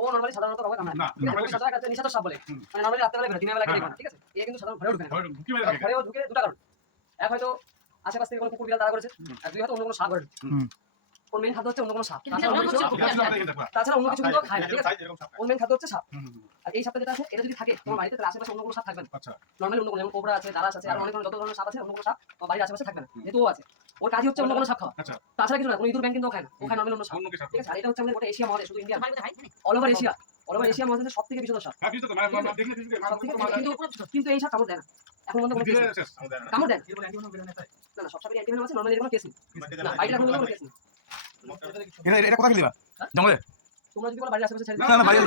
ও normally সাধারণত কাউকে কামড়ায় না, একটা নিশাচর সাপ বলে, মানে নরমালি রাতে বেলা ঘোরে, দিনের বেলা ঘোরে না, ঠিক আছে? এ কিন্তু সাধারণ ঘরেও ঢুকে না, ঘরেও ঢুকে দুটো কারণ, এক হয়তো আশেপাশ থেকে কোনো কুকুর বিড়াল তাড়া করেছে, আর দুই হয়তো অন্য কোনো সাপ ঘরে ঢুকে। ওর মেইন খাদ্য হচ্ছে অন্য কোনো সাপ, তাছাড়া অন্য কিছু কিন্তু খায় না, ঠিক আছে? ওর মেইন খাদ্য হচ্ছে সাপ। আর এই সাপটা যেটা আছে, এটা যদি থাকে তোমার বাড়িতে, তাহলে আশেপাশে অন্য কোনো সাপ থাকবে না। নরমালি অন্য কোনো, যেমন কোবরা আছে, দারাস আছে, আর অনেক যত ধরনের সাপ আছে, অন্য কোনো সাপ বাড়ির আশেপাশে থাকবে না, যেহেতু ও আছে। ওর কাজই হচ্ছে অন্য কোনো সাপ খাওয়া, তাছাড়া কিছু না। কোনো ইঁদুর ব্যাং কিন্তু খায় না, ও খায় নরমালি অন্য সাপ, ঠিক আছে? আর এটা হচ্ছে আমাদের গোটা এশিয়া মহাদেশ, শুধু ইন্ডিয়া, অল ওভার এশিয়া মহাদেশের সব থেকে বিষধর সাপ। কিন্তু এই সাপ কামড় দেয় না, এখন পর্যন্ত কোনো কেস নেই, কামড় দেয় না, সব সাপের অ্যান্টিভেনম আছে, নরমালি কোনো কেস নেই, না বাইরে এখন কোনো কেস নেই। এটা কোথায় দিবা জঙ্গলে? তোমরা যদি বলো বাড়ির আশেপাশে ছেড়ে না না, বাইরে